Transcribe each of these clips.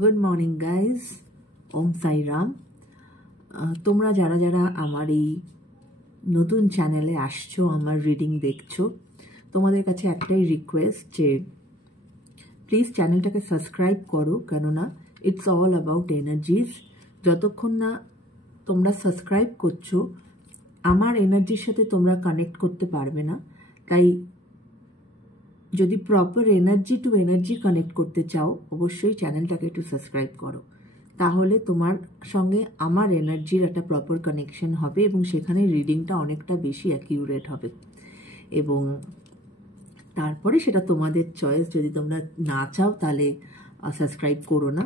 Good morning guys, ওম সাই রাম। তোমরা যারা যারা আমার এই নতুন চ্যানেলে আসছো, আমার রিডিং দেখছো, তোমাদের কাছে একটাই রিকোয়েস্ট যে প্লিজ চ্যানেলটাকে সাবস্ক্রাইব করো, কেননা ইটস অল অ্যাবাউট এনার্জিজ। যতক্ষণ না তোমরা সাবস্ক্রাইব করছো, আমার এনার্জির সাথে তোমরা কানেক্ট করতে পারবে না। তাই যদি proper energy to energy connect করতে চাও, অবশ্যই চ্যানেলটাকে একটু সাবস্ক্রাইব করো, তাহলে তোমার সঙ্গে আমার এনার্জির একটা প্রপার কানেকশন হবে এবং সেখানে রিডিংটা অনেকটা বেশি অ্যাকিউরেট হবে। এবং তারপরে সেটা তোমাদের চয়েস, যদি তোমরা না চাও তাহলে সাবস্ক্রাইব করো না,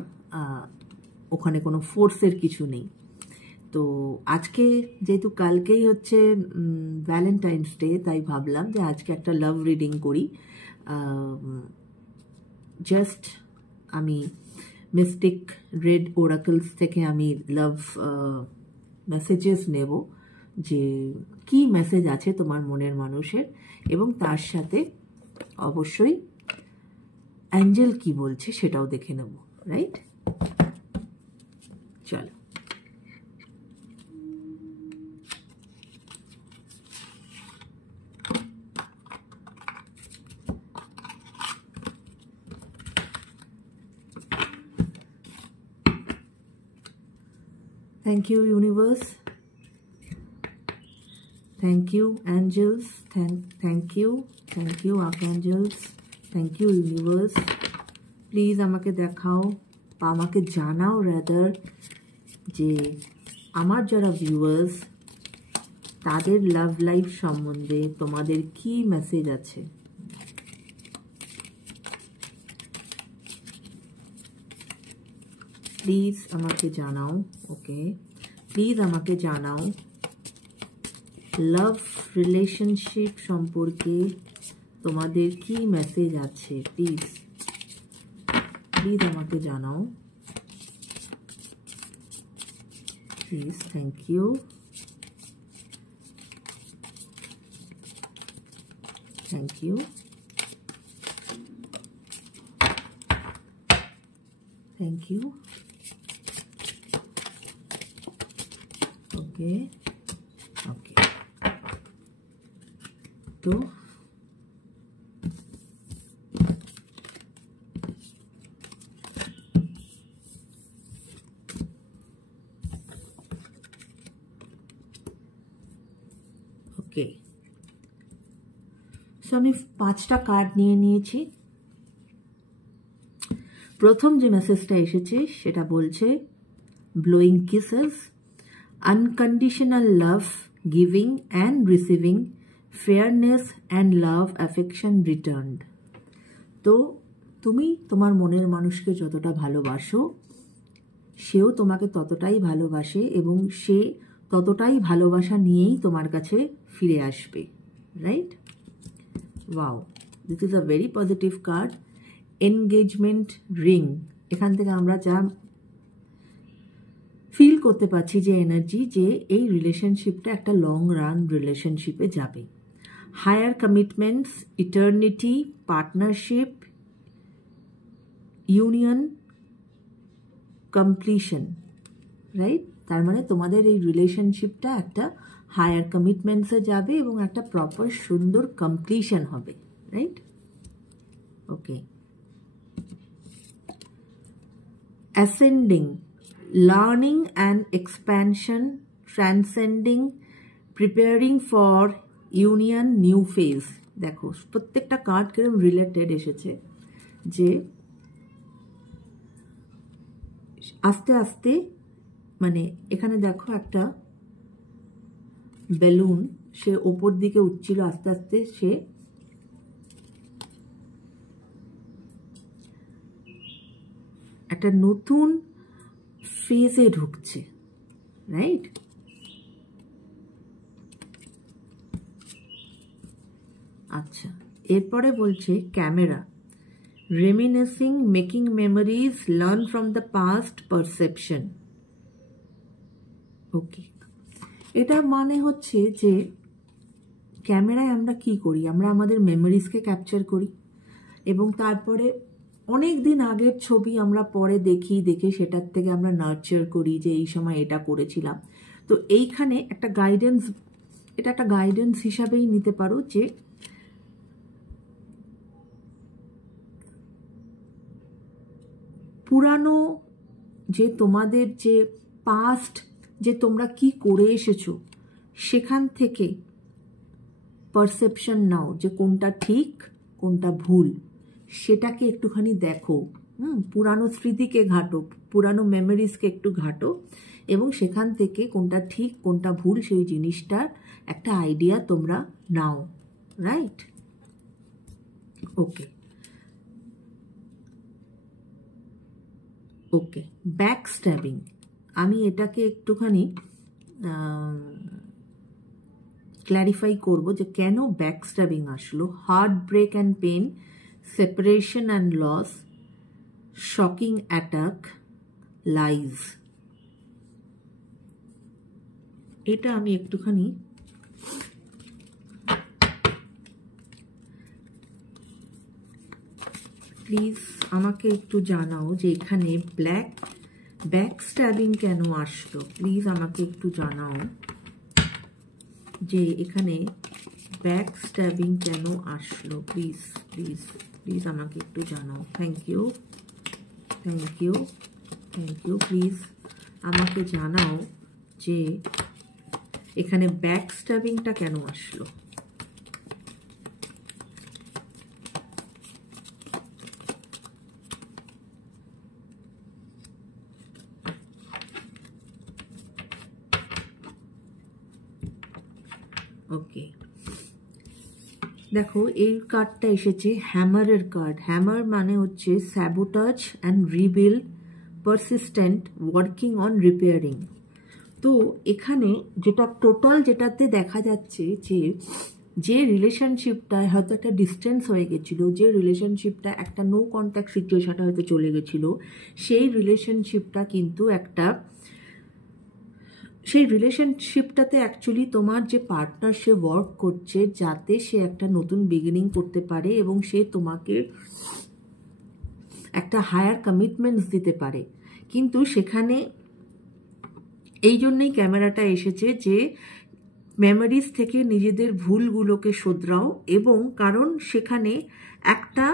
ওখানে কোনো ফোর্সের কিছু নেই। তো আজকে যেহেতু কালকেই হচ্ছে ভ্যালেন্টাইন্স ডে, তাই ভাবলাম যে আজকে একটা লাভ রিডিং করি। জাস্ট আমি মিস্টিক রেড ওরাকলস থেকে আমি লাভ মেসেজেস নেব, যে কি মেসেজ আছে তোমার মনের মানুষের, এবং তার সাথে অবশ্যই অ্যাঞ্জেল কি বলছে সেটাও দেখে নেব, রাইট? চলো। Thank you, universe. Thank you, angels. Thank you, archangels. Thank you, universe. Please আমাকে দেখাও, আমাকে জানাও রাদার, যে আমার যারা ভিউয়ার্স তাদের লাভ লাইফ সম্বন্ধে তোমাদের কি মেসেজ আছে। প্লিজ আমাকে জানাও। ওকে, প্লিজ আমাকে জানাও লাভ রিলেশনশিপ সম্পর্কে তোমাদের কি মেসেজ আছে। প্লিজ আমাকে জানাও, please. Thank you, thank you, thank you. Okay, তো ওকে, সো আমি 5টা কার্ড নিয়ে নিয়েছি। প্রথম যে মেসেজটা এসেছে সেটা বলছে blowing kisses, unconditional love, giving and receiving, fairness and love, affection returned. তো তুমি তোমার মনের মানুষকে যতটা ভালোবাসো, সেও তোমাকে ততটাই ভালোবাসে এবং সে ততটাই ভালোবাসা নিয়েই তোমার কাছে ফিরে আসবে, right? Wow, this is a very positive card. Engagement ring, এখান থেকে আমরা যা ফিল করতে পারছি যে এনার্জি, যে এই রিলেশনশিপটা একটা লং রান রিলেশনশিপে যাবে। Higher commitments, eternity, partnership, union, completion, right? তার মানে তোমাদের এই রিলেশনশিপটা একটা হায়ার কমিটমেন্টসে যাবে এবং একটা প্রপার সুন্দর কমপ্লিশন হবে, right? Okay, ascending, learning and expansion, transcending, preparing for union, new phase। দেখো প্রত্যেকটা কার্ড কিরকম রিলেটেড এসেছে, যে আস্তে আস্তে, মানে এখানে দেখো একটা বেলুন, সে ওপর দিকে উঠছিল, আস্তে আস্তে সে একটা নতুন ফেজে ঢুকছে, রাইট? আচ্ছা, এরপরে বলছে camera, reminiscing, making memories, learn from the past, perception. Okay, এটা মানে হচ্ছে যে ক্যামেরায় আমরা কি করি, আমরা আমাদের মেমোরিজকে ক্যাপচার করি এবং তারপরে অনেক দিন আগের ছবি আমরা পরে দেখি, দেখে সেটার থেকে আমরা নার্চার করি যে এই সময় এটা করেছিলাম। তো এইখানে একটা গাইডেন্স, এটা একটা গাইডেন্স হিসাবেই নিতে পারো যে পুরানো যে তোমাদের যে পাস্ট, যে তোমরা কি করে এসেছো, সেখান থেকে পারসেপশন নাও যে কোনটা ঠিক কোনটা ভুল, সেটাকে একটুখানি দেখো। পুরানো স্মৃতিকে ঘাটো, পুরানো মেমোরিজকে একটু ঘাটো, এবং সেখান থেকে কোনটা ঠিক কোনটা ভুল সেই জিনিসটার একটা আইডিয়া তোমরা নাও। Right? Okay okay. Back stabbing, আমি এটাকে একটুখানি ক্ল্যারিফাই করব যে কেন ব্যাক স্ট্যাবিং আসলো। Heart break and pain, separation and loss, shocking attack, lies. এটা আমি একটুখানি প্লিজ আমাকে একটু জানাও যে এখানে ব্যাক স্ট্যাবিং কেন আসলো। প্লিজ আমাকে একটু জানাও যে এখানে ব্যাক স্ট্যাবিং কেন আসলো। প্লিজ প্লিজ প্লিজ আমাকে একটু জানাও। Thank you thank you thank you. Please আমাকে জানাও যে এখানে ব্যাক স্ট্যাবিংটা কেন আসলো। ওকে, দেখো এই কার্ডটা এসেছে হ্যামারের কার্ড। হ্যামার মানে হচ্ছে sabotage and rebuild, persistent, working on repairing. তো এখানে যেটা টোটাল যেটাতে দেখা যাচ্ছে যে রিলেশনশিপটায় হয়তো একটা ডিস্টেন্স হয়ে গেছিলো, যে রিলেশনশিপটা একটা নো কন্ট্যাক্ট সিচুয়েশনে হয়তো চলে গেছিলো, সেই রিলেশনশিপটাতে অ্যাকচুয়ালি তোমার যে পার্টনার সে ওয়ার্ক করছে যাতে সে একটা নতুন বিগিনিং করতে পারে এবং সে তোমাকে একটা হায়ার কমিটমেন্টস দিতে পারে। কিন্তু সেখানে এই জন্যই ক্যামেরাটা এসেছে যে মেমোরিজ থেকে নিজেদের ভুলগুলোকে শোধরাও, এবং কারণ সেখানে একটা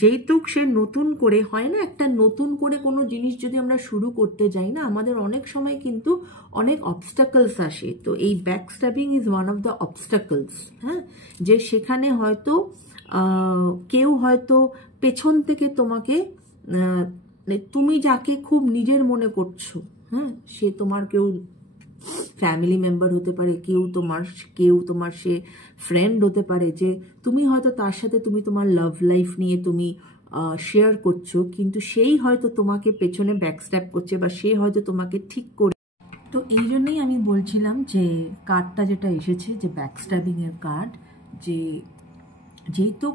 যেহেতু সে নতুন করে হয় না, একটা নতুন করে কোনো জিনিস যদি আমরা শুরু করতে যাই না, আমাদের অনেক সময় কিন্তু অনেক অবস্টাকলস আসে। তো এই back stabbing is one of the obstacles. হ্যাঁ, যে সেখানে হয়তো কেউ হয়তো পেছন থেকে তোমাকে, তুমি যাকে খুব নিজের মনে করছো, হ্যাঁ, সে তোমার কেউ ফ্যামিলি মেম্বার হতে পারে, কেউ তোমার সে ফ্রেন্ড হতে পারে, যে তুমি হয়তো তার সাথে তুমি তোমার লাভ লাইফ নিয়ে তুমি শেয়ার করছো, কিন্তু সেই হয়তো তোমাকে পেছনে ব্যাকস্ট্যাপ করছে বা সে হয়তো তোমাকে ঠিক করে। তো এই জন্যই আমি বলছিলাম যে কার্ডটা যেটা এসেছে যে ব্যাকস্ট্যাবিং এর কার্ড, যে যেহেতু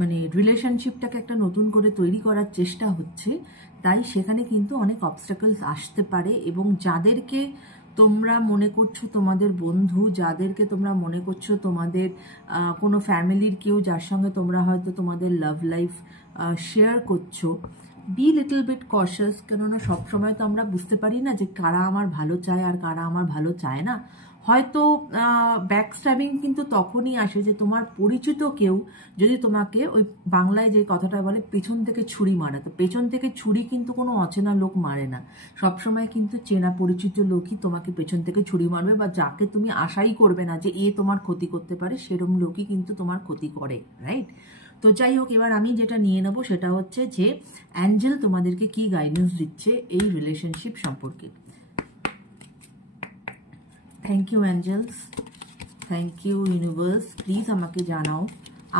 মানে রিলেশনশিপটাকে একটা নতুন করে তৈরি করার চেষ্টা হচ্ছে, তাই সেখানে কিন্তু অনেক অবস্টাকলস আসতে পারে। এবং যাদেরকে তোমরা মনে করছো তোমাদের বন্ধু, যাদেরকে তোমরা মনে করছো তোমাদের কোনো ফ্যামিলির কেউ, যার সঙ্গে তোমরা হয়তো তোমাদের লাভ লাইফ শেয়ার করছো, বি লিটল বিট কশাস। কেননা সবসময় তো আমরা বুঝতে পারি না যে কারা আমার ভালো চায় আর কারা আমার ভালো চায় না। হয়তো ব্যাকস্ট্যাবিং কিন্তু তখনই আসে যে তোমার পরিচিত কেউ যদি তোমাকে, ওই বাংলায় যে কথাটা বলে পেছন থেকে ছুরি মারে, তো পেছন থেকে ছুরি কিন্তু কোনো অচেনা লোক মারে না, সবসময় কিন্তু চেনা পরিচিত লোকই তোমাকে পেছন থেকে ছুরি মারবে, বা যাকে তুমি আশাই করবে না যে এ তোমার ক্ষতি করতে পারে সেরকম লোকই কিন্তু তোমার ক্ষতি করে। রাইট? তো যাই হোক, এবার আমি যেটা নিয়ে নেবো সেটা হচ্ছে যে অ্যাঞ্জেল তোমাদেরকে কি গাইডেন্স দিচ্ছে এই রিলেশনশিপ সম্পর্কে। Thank you angels, thank you universe. Please আমাকে জানাও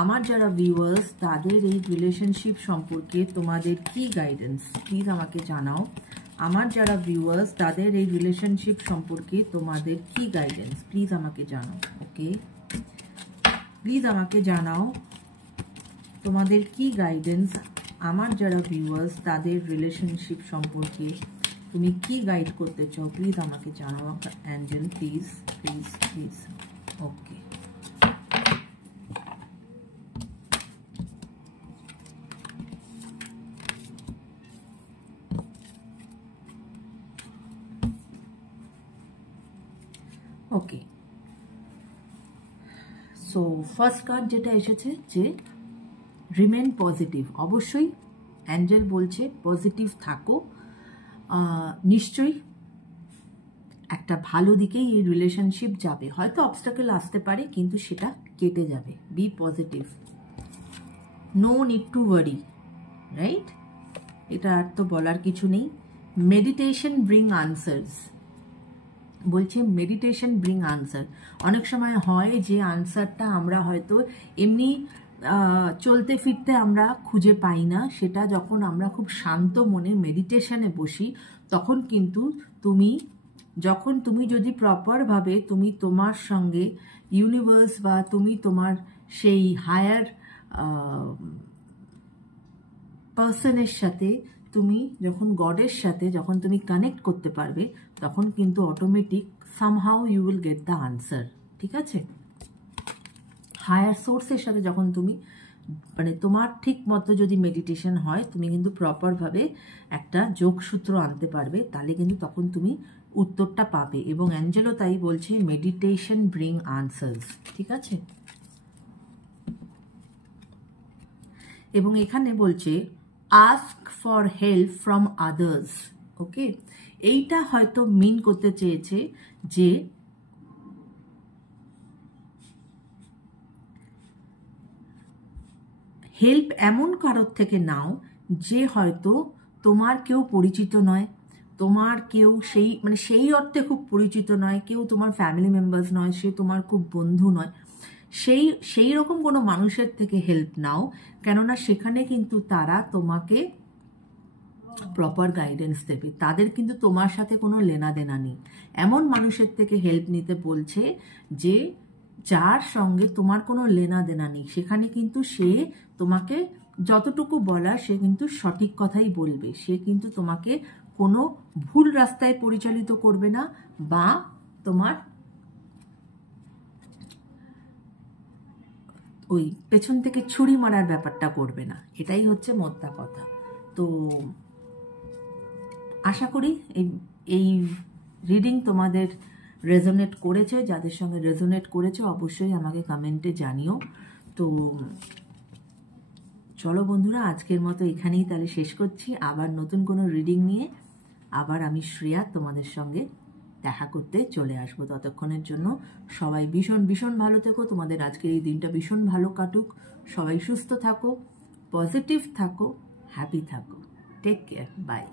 আমার যারা ভিউয়ার্স তাদের এই রিলেশনশিপ সম্পর্কে তোমাদের কি গাইডেন্স। প্লিজ আমাকে জানাও আমার যারা ভিউয়ার্স তাদের এই রিলেশনশিপ সম্পর্কে তোমাদের কি গাইডেন্স। প্লিজ আমাকে জানাও। ওকে, প্লিজ আমাকে জানাও তোমাদের কি গাইডেন্স আমার যারা ভিউয়ার্স তাদের রিলেশনশিপ সম্পর্কে তুমি কি গাইড করতে চাও। প্লিজ আমাকে জানাও Angel, please please please. Okay, okay, so first card যেটা এসেছে যে রিমেন পজিটিভ। অবশ্যই অ্যাঞ্জেল বলছে পজিটিভ থাকো, নিশ্চয়ই একটা ভালো দিকেই এই রিলেশনশিপ যাবে। হয়তো অবস্টাকেল আসতে পারে কিন্তু সেটা কেটে যাবে। Be positive, no need to worry, right? এটা আর তো বলার কিছু নেই। মেডিটেশন ব্রিং আনসার্স বলছে, মেডিটেশন ব্রিং আনসার। অনেক সময় হয় যে আনসারটা আমরা হয়তো এমনি চলতে ফিরতে আমরা খুঁজে পাই না, সেটা যখন আমরা খুব শান্ত মনে মেডিটেশনে বসি তখন কিন্তু তুমি যদি প্রপারভাবে তুমি তোমার সঙ্গে ইউনিভার্স বা তুমি তোমার সেই হায়ার পার্সনের সাথে তুমি যখন গডের সাথে যখন তুমি কানেক্ট করতে পারবে তখন কিন্তু automatic somehow you will get the answer. ঠিক আছে? হায়ার সোর্সের সাথে যখন তুমি মানে তোমার ঠিক মতো যদি মেডিটেশন হয় তুমি কিন্তু প্রপারভাবে একটা যোগসূত্র আনতে পারবে, তাহলে কিন্তু তখন তুমি উত্তরটা পাবে। এবং অ্যাঞ্জেলও তাই বলছে, মেডিটেশন ব্রিং আনসার্স। ঠিক আছে? এবং এখানে বলছে ask for help from others. Okay, এইটা হয়তো মিন করতে চেয়েছে যে হেল্প এমন কারোর থেকে নাও যে হয়তো তোমার কেউ পরিচিত নয়, তোমার কেউ সেই অর্থে খুব পরিচিত নয়, কেউ তোমার ফ্যামিলি মেম্বার্স নয়, সে তোমার খুব বন্ধু নয়, সেই রকম কোনো মানুষের থেকে হেল্প নাও, কেননা সেখানে কিন্তু তারা তোমাকে প্রপার গাইডেন্স দেবে। তাদের কিন্তু তোমার সাথে কোনো লেনাদেনা নেই। এমন মানুষের থেকে হেল্প নিতে বলছে যে যার সঙ্গে তোমার কোনো লেনাদেনা নেই, সেখানে কিন্তু সে তোমাকে যতটুকু বলার সে কিন্তু সঠিক কথাই বলবে, সে কিন্তু তোমাকে কোনো ভুল রাস্তায় পরিচালিত করবে না বা তোমার ওই পেছন থেকে ছুরি মারার ব্যাপারটা করবে না। এটাই হচ্ছে মোদ্দা কথা। তো আশা করি এই রিডিং তোমাদের রেজোনেট করেছে। যাদের সঙ্গে রেজোনেট করেছে অবশ্যই আমাকে কমেন্টে জানিও। তো চলো বন্ধুরা, আজকের মতো এখানেই তাহলে শেষ করছি। আবার নতুন কোনো রিডিং নিয়ে আবার আমি শ্রেয়া তোমাদের সঙ্গে দেখা করতে চলে আসবো। ততক্ষণের জন্য সবাই ভীষণ ভীষণ ভালো থেকো। তোমাদের আজকের এই দিনটা ভীষণ ভালো কাটুক। সবাই সুস্থ থাকো, পজিটিভ থাকো, হ্যাপি থাকো। Take care, by.